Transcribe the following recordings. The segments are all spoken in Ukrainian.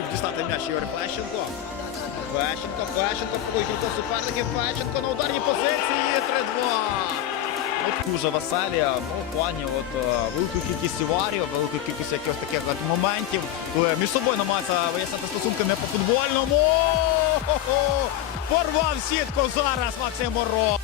Міг дістати м'яч Ігор Фещенко. Фещенко, Фещенко, кілька суперників. Фещенко на ударній позиції 3-2. От дуже веселі, ну, в плані от, е, великої кількості варів, великої кількості якихось таких от моментів, коли між собою намагаються виясняти стосунки не по футбольному. Порвав сітку зараз Максим Моро.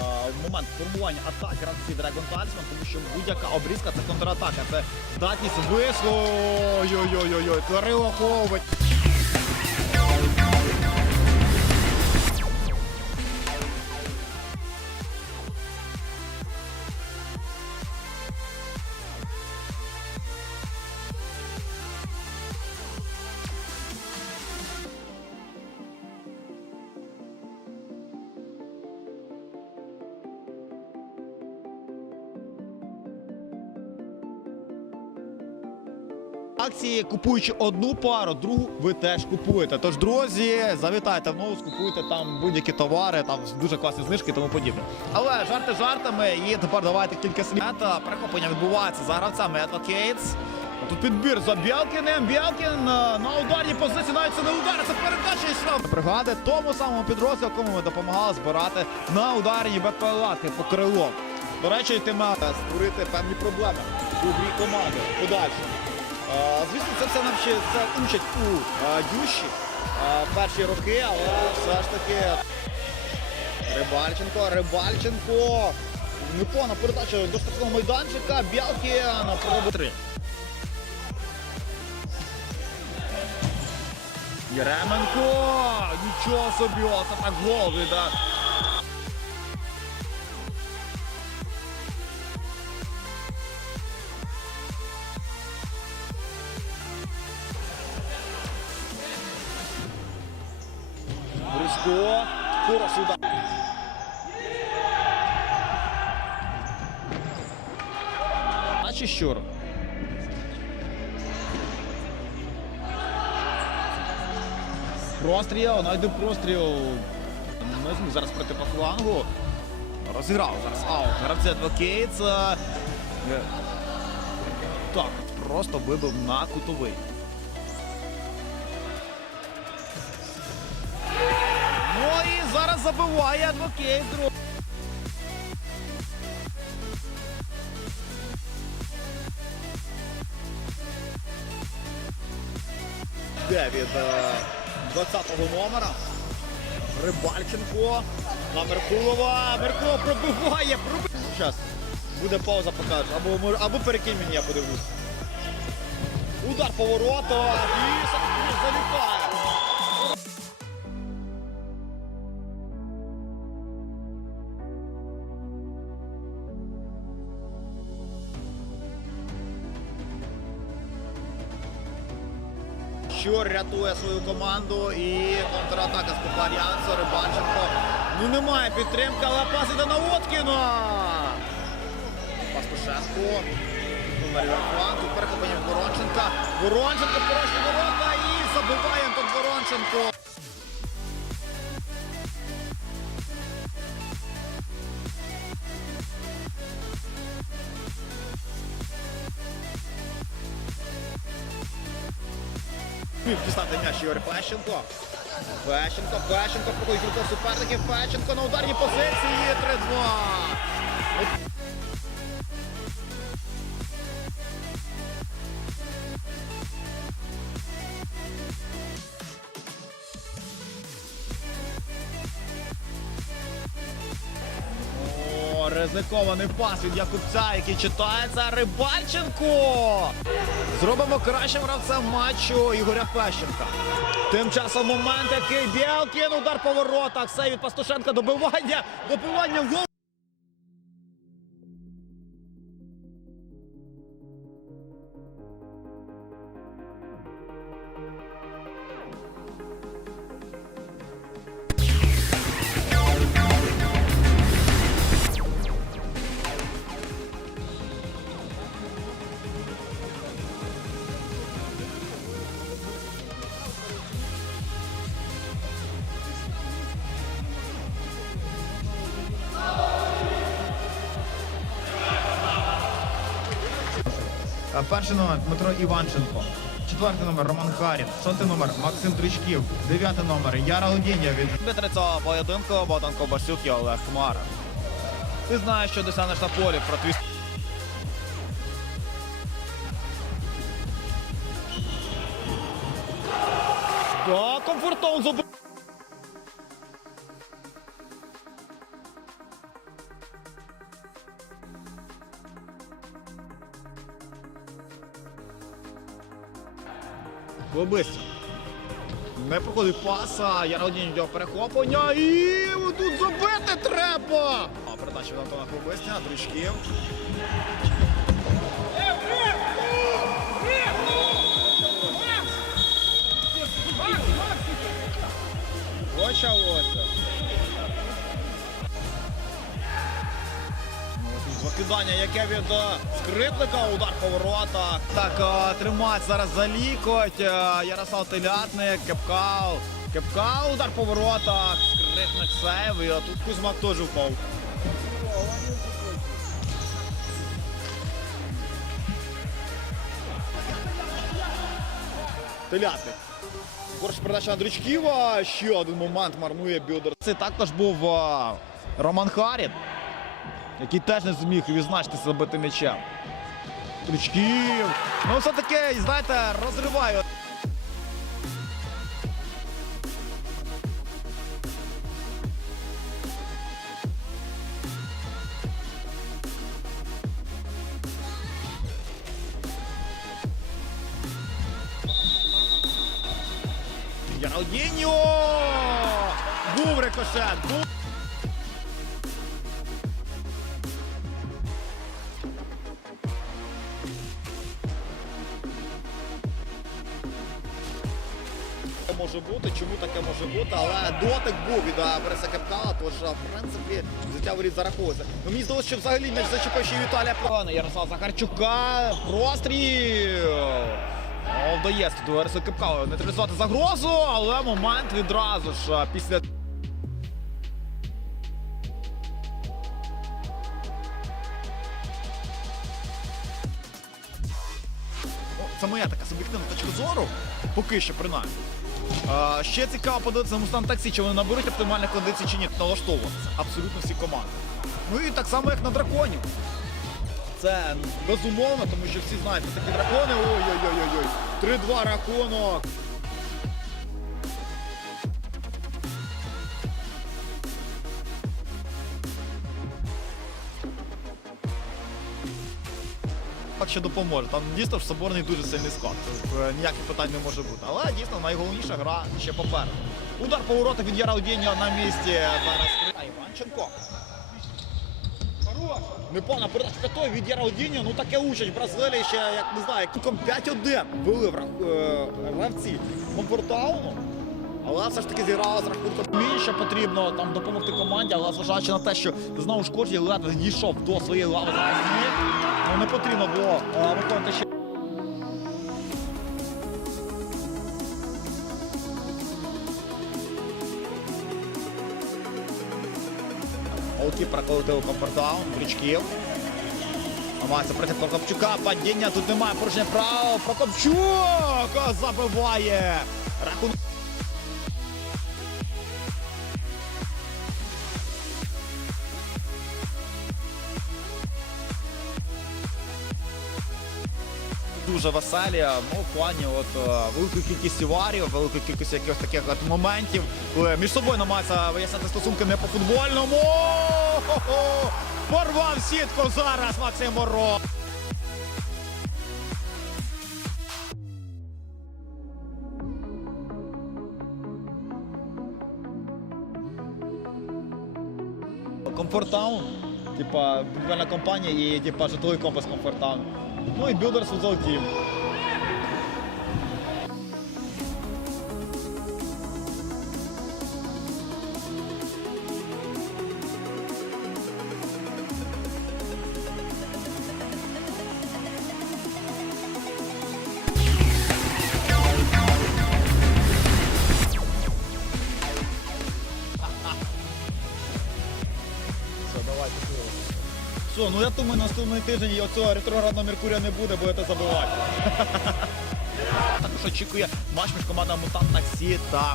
Е, момент формування атаки ранці Dragon Talisman, тому що будь-яка обрізка це контратака, це здатність висло. Ой-ой-ой, Кирило Хович. Акції купуючи одну пару, другу ви теж купуєте. Тож, друзі, завітайте в новус, купуйте там будь-які товари, там дуже класні знижки і тому подібне. Але жарти жартами, і тепер давайте кілька слів. Та Перехоплення відбувається за гравцями Advocates. Тут підбір за Бєлкіним. Бєлкін е, на ударній позиції, навіть це не удар, це передача і. Бригади тому самому підрозділу, якому ми допомагали збирати на ударні БПЛАки по крило. До речі, йтиме створити певні проблеми у грі команди подальше. Звісно, це все навчи, це учать у дюші е, перші роки, але все ж таки Рибальченко, Рибальченко. Непогана передача до штрафного майданчика. Бялки на пробу 3. Єременко! Нічого собі, це так гол віддав. Чи щур? Простріл, найде простріл. Не зміг зараз проти по флангу. Розіграв зараз аут. Гравці Advocates. Е, Так, просто вибив на кутовий. Ну і зараз забиває адвокейт. Де від е, 20-го номера. Рибальченко на Меркулова. Меркулов пробиває. пробиває. Зараз буде пауза, покажу. Або, або перекинь мені, я подивлюсь. Удар поворота. І все-таки Щур рятує свою команду і контратака з Попарянцо, Рибанченко. Ну немає підтримки, але пас іде на Воткіна. Пастушенко. Тут перехоплення Воронченка. Воронченко порожні ворота і забиває Антон Воронченко. М'яч Ігор Фещенко. Фещенко, Фещенко, проходить кілька суперників. Фещенко на ударній позиції. 3-2. Ризикований пас від Якубця, який читається Рибальченко. Зробимо кращим гравцем матчу Ігоря Пещенка. Тим часом момент, який Білкін, удар по воротах. Все від Пастушенка добивання. Добивання гол. Перший номер Дмитро Іванченко. Четвертий номер Роман Харін. Шостий номер Максим Тричків. Дев'ятий номер Яра Лудіння від цього поєдинку Богдан Ковбасюк і Олег Хмара. Ти знаєш, що досягнеш на полі про твій Да, комфортон забив. Проходить паса, Яродінь йде перехоплення і тут забити треба! А передача від Антона Хлобисня, Дручків. Ну, яке від е, скриплика, удар по воротах. Так, е, тримать зараз за лікоть. е, Ярослав Телятник, Кепкал. Кепкал, удар по воротах. Скрипник сейв. І тут Кузьмак теж впав. Телятник. Корж передача на Дрючківа. Ще один момент марнує Бюдер. Це також був Роман Харін, який теж не зміг відзначитися забити м'ячем. Дрючків. Ну, все-таки, знаєте, розриваю. Яралдіньо! Був рикошет! Був... в принципі життя воріт зараховується. Ну мені здалося, що взагалі м'яч зачепив ще й Віталія Погана. Ярослав Захарчука, простріл! О, вдається тут Бориса Кепкала нейтралізувати загрозу, але момент відразу ж після Ну, Це моя така суб'єктивна точка зору, поки що принаймні. Ще цікаво подивитися на Мустан Таксі, чи вони наберуть оптимальних кондицій чи ні. Налаштовуватися абсолютно всі команди. Ну і так само, як на драконів. Це безумовно, тому що всі знають, такі дракони. Ой-ой-ой-ой. 3-2 рахунок. Так що допоможе. Там дійсно ж соборний дуже сильний склад. Тут е, ніяких питань не може бути. Але дійсно найголовніша гра ще попереду. Удар по воротах від Яра на місці. Зараз А, Іванченко. Непогана передача п'ятої від Яра. Ну таке участь Бразилії ще, як не знаю, кільком 5-1 вели гравці комфортауну. Але все ж таки зіграла з рахунком ще потрібно там допомогти команді, але зважаючи на те, що знову ж Коржі ледве дійшов до своєї лави не потрібно було е, виконати ще. Голкіпер колотив комфортдаун, Брючків. Намагається проти Прокопчука, падіння, тут немає порушення права. Прокопчук забиває. Рахунок. Дуже веселі, ну, в плані от, е, великої кількості варів, великої кількості якихось таких от моментів, коли між собою намагаються виясняти стосунки не по футбольному. Порвав сітку зараз Максим Моро. Комфортаун, типа будівельна компанія і типа житловий комплекс Комфортаун. Ну і Builders Futsal Team. Ну я думаю, наступний тиждень і оцього ретроградного Меркурія не буде, будете забивати. Також очікує матч між командами Мутант Таксі та.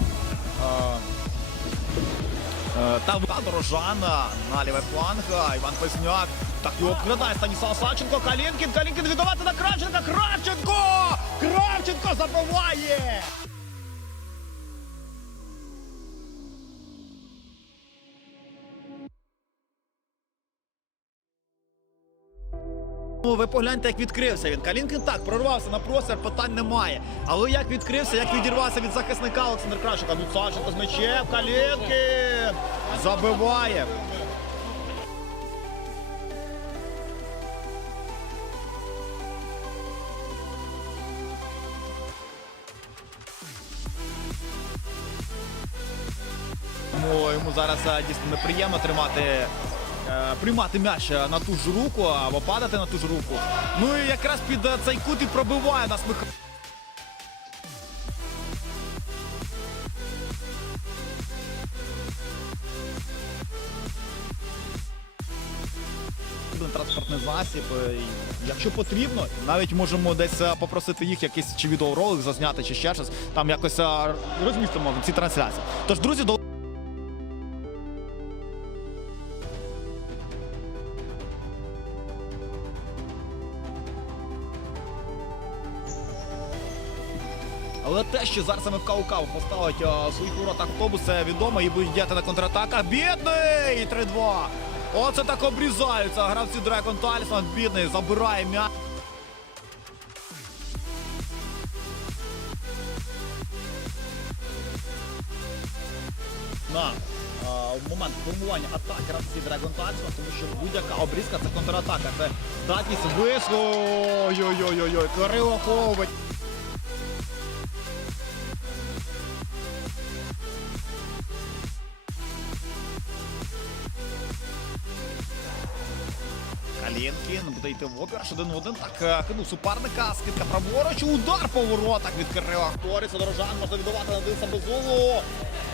е, Е, Та Дорожана на лівий фланг. Іван Песняк. Так його обкрадає Станіслав Савченко. Калінкін. Калінкін віддавати на Кравченка. Кравченко! Кравченко забиває! Ви погляньте, як відкрився він. Калінкін так прорвався на простір, питань немає. Але як відкрився, як відірвався від захисника Олександр Кравченка. Ну Савченко з м'ячем, Калінкін забиває. Йому зараз е, дійсно неприємно тримати, приймати м'яч е, на ту ж руку або падати на ту ж руку. Ну і якраз під е, цей кут і пробиває нас Михайло. Транспортний засіб. е, Якщо потрібно, навіть можемо десь е, попросити їх якийсь чи відеоролик зазняти, чи ще щось. Там якось е, розмістимо ці трансляції. Тож, друзі, до. Але те, що зараз МФК Укав поставить а, своїх воротах автобус, це відомо і будуть діяти на контратаках. Бідний! 3-2. Оце так обрізаються. Гравці Дрекон Талісман. Бідний забирає м'яч. На в момент формування атаки гравці Драгон Талісман, тому що будь-яка обрізка це контратака. Це здатність виску. Ой-ой-ой-ой, Кирило Ховить. Калінкін буде йти один в один. Так е, кинув суперника. Скидка праворуч. Удар по воротах від Кирила Хторіса. Дорожан можна віддавати на Дениса Безулу.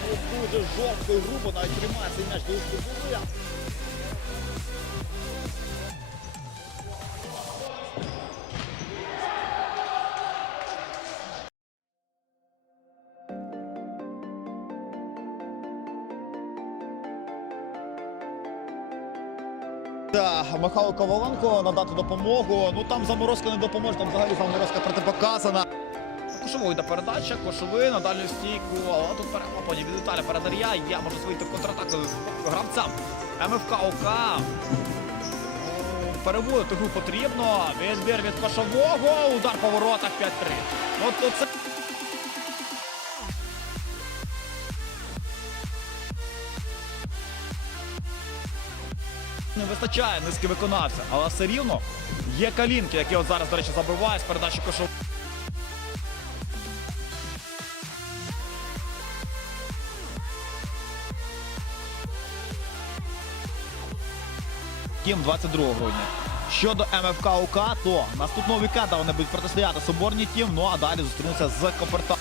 Ну, дуже жорстко і грубо навіть тримається м'яч до Безулу. Михайло Коваленко надати допомогу. Ну там заморозка не допоможе, там взагалі заморозка протипоказана. Кошовий йде передача, кошовий на дальню стійку, але тут перехоплення від Віталя Передар'я. Я можу вийти в контратаку з гравцям МФК ОК. Ну, Переводити гру потрібно. Відбір від кошового. Удар по воротах 5-3. От це. Вистачає низки виконавця, але все рівно є калінки, які от зараз, до речі, забиває з передачі кошов. Тім 22 грудня. Щодо МФК УК, то наступного вікенда вони будуть протистояти Соборні тім, ну а далі зустрінуться з Коперта.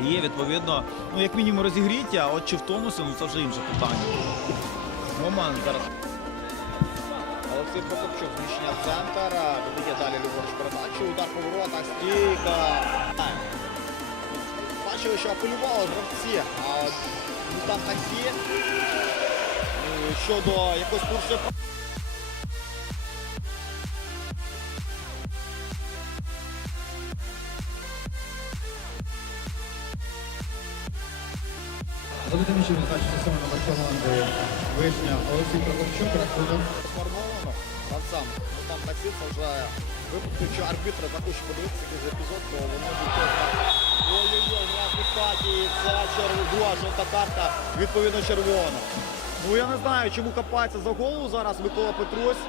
Є відповідно, ну як мінімум розігріття, а от чи в тонусі, ну це вже інше питання. Момент зараз. Олексій Прокопчук, зміщення в центр, видає далі ліворуч передачу, удар по воротах, стійка. Бачили, що апелювали гравці, а ну, там такі е, щодо якогось курсу. Олексій Прокопчук, рахунок. Сформовано так само. Ну там це вже випадку, що арбітри захочуть подивитися якийсь епізод, то вони будуть ой-ой-ой, нас випаді, це червона, жовта карта, відповідно червона. Ну я не знаю, чому копається за голову зараз Микола Петрусь.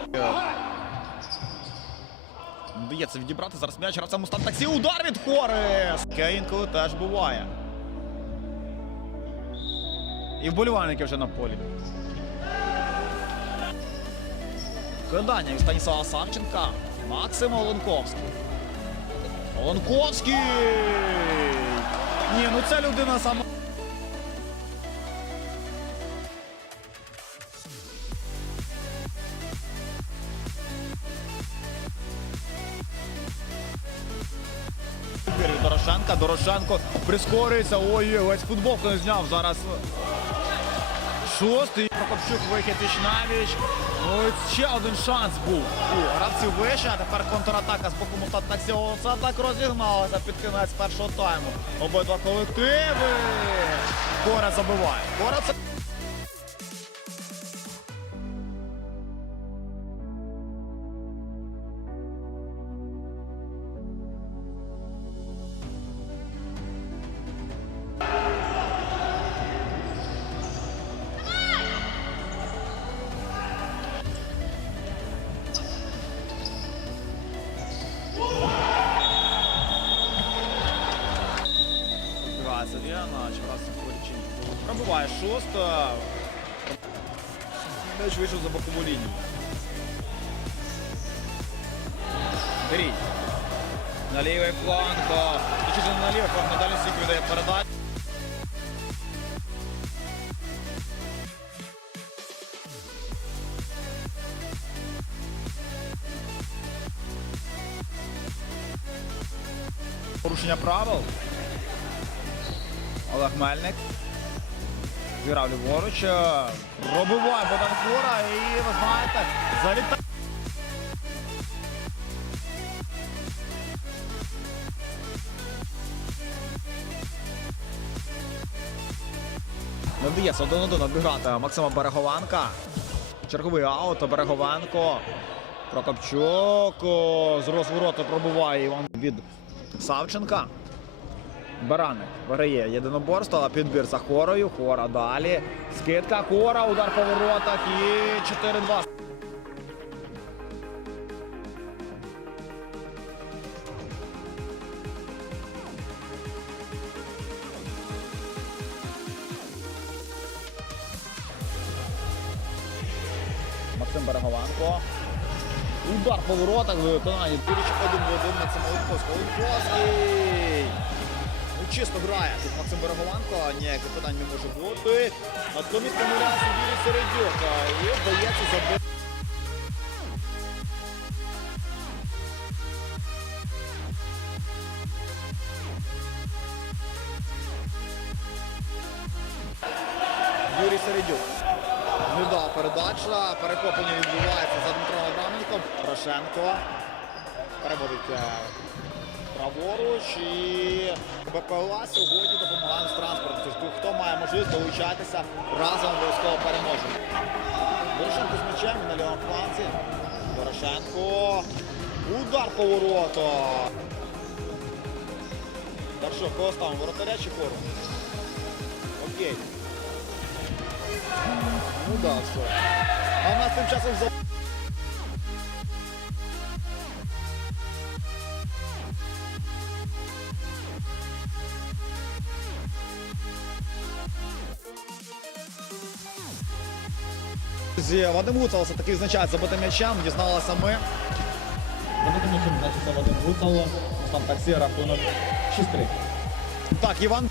Вдається відібрати зараз м'яч гравця Мустан таксі. Удар від Хорес! Таке інколи теж буває. І вболівальники вже на полі. Кидання від Станіслава Савченка. Максим Оленковський. Оленковський! Ні, ну це людина сама. Дорошенка. Дорошенко прискорюється. Ой, весь футболку не зняв. Зараз шостий. Прокопчук вихід Вічнавіч. Ну і ще один шанс був у гравців вище. А тепер контратака з боку Мутатаксіо. Це так розігналася під кінець першого тайму. Обидва колективи. Кора забиває. Кора це. М'яч вийшов за бокову лінію. Беріть. На лівий фланг. Точніше, не на лівий фланг, надалі стільки віддає передачу. Порушення правил. Олег Мельник. Зіграв ліворуч. е, Пробиває Богдан Хвора і ви знаєте, залітає. Не вдається один один обіграти Максима Берегованка. Черговий аут Берегованко. Прокопчук з розвороту пробиває Іван від Савченка. Бараник виграє єдиноборство, а підбір за хорою. Хора далі. Скидка хора, удар по воротах і 4-2. Максим Берегованко. Удар по воротах в виконанні. Турічок один в один Максим Оленковський. Оленковський! Чисто грає тут Максим Берегованко, ніяких питань не може бути. Натомість помиляється Юрій Середюк. І вдається забити. Юрій Середюк. Не передача. Перехоплення відбувається за Дмитром Абраменком. Порошенко переводить е, праворуч і БПЛА сьогодні допомагає з транспорту. Тобто, хто має можливість долучатися, разом обов'язково переможемо. Дорошенко з м'ячем на лівому фланзі. Дорошенко. Удар по вороту. Так що, кого ставимо? Воротаря чи хору? Окей. Ну да, все. А в нас тим часом за. Друзі, Вадим Гуцал все таки означає забитим м'ячем, дізналися ми. Забитим м'ячем значиться Вадим Гуцал. Там таксі рахунок 6-3. Так, Іван